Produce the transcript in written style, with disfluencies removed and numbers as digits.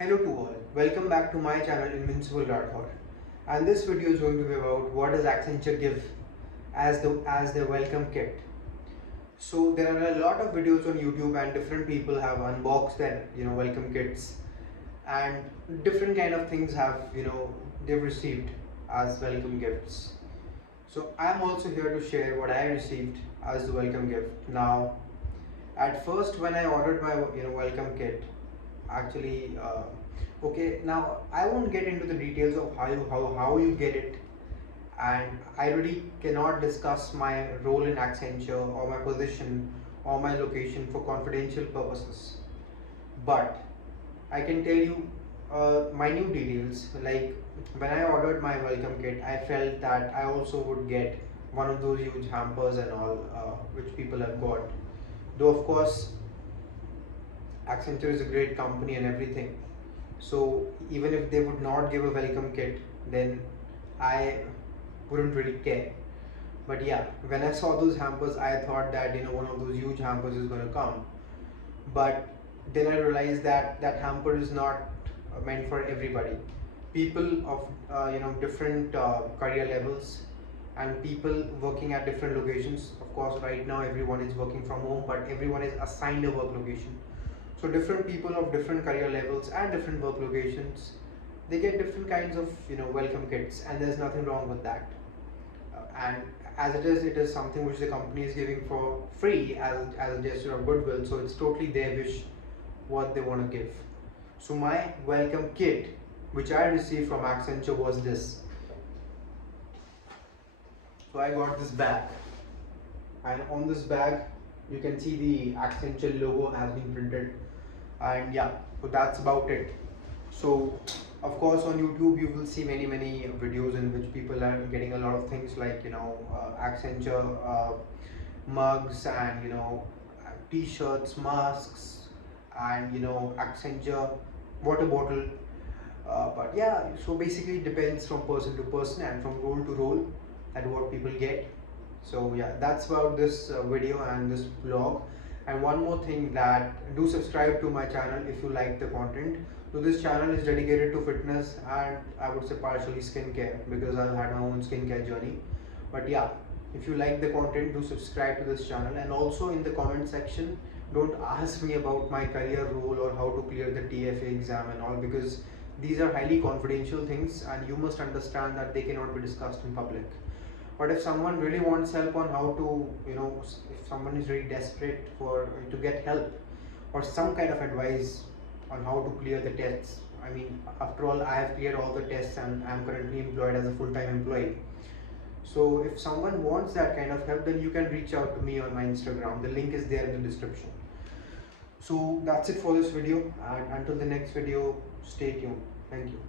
Hello to all, welcome back to my channel Invincible Radhor, and this video is going to be about what does Accenture give as the welcome kit. So there are a lot of videos on YouTube and different people have unboxed their welcome kits, and different kind of things have they've received as welcome gifts. So I am also here to share what I received as the welcome gift. Now, at first when I ordered my welcome kit, actually okay, now I won't get into the details of how you get it, and I really cannot discuss my role in Accenture or my position or my location for confidential purposes, but I can tell you minute details. Like when I ordered my welcome kit, I felt that I also would get one of those huge hampers and all, which people have got. Though of course Accenture is a great company and everything. So even if they would not give a welcome kit, then I wouldn't really care. But yeah, when I saw those hampers, I thought that one of those huge hampers is going to come. But then I realized that that hamper is not meant for everybody. People of different career levels and people working at different locations. Of course, right now everyone is working from home, but everyone is assigned a work location. So different people of different career levels and different work locations, they get different kinds of welcome kits, and there's nothing wrong with that. And as it is something which the company is giving for free as a gesture of goodwill. So it's totally their wish what they want to give. So my welcome kit, which I received from Accenture, was this. So I got this bag, and on this bag you can see the Accenture logo has been printed, and yeah, so that's about it. So of course on YouTube you will see many videos in which people are getting a lot of things like Accenture mugs and t-shirts, masks, and Accenture water bottle. But yeah, so basically it depends from person to person and from role to role at what people get. So yeah, that's about this video and this vlog. And one more thing, that do subscribe to my channel if you like the content. So this channel is dedicated to fitness and I would say partially skincare, because I've had my own skincare journey. But yeah, if you like the content, do subscribe to this channel. And also in the comment section, don't ask me about my career role or how to clear the TFA exam and all, because these are highly confidential things and you must understand that they cannot be discussed in public. But if someone really wants help on how to, if someone is really desperate for to get help or some kind of advice on how to clear the tests, I mean, after all, I have cleared all the tests and I am currently employed as a full-time employee. So if someone wants that kind of help, then you can reach out to me on my Instagram. The link is there in the description. So that's it for this video, and until the next video, stay tuned. Thank you.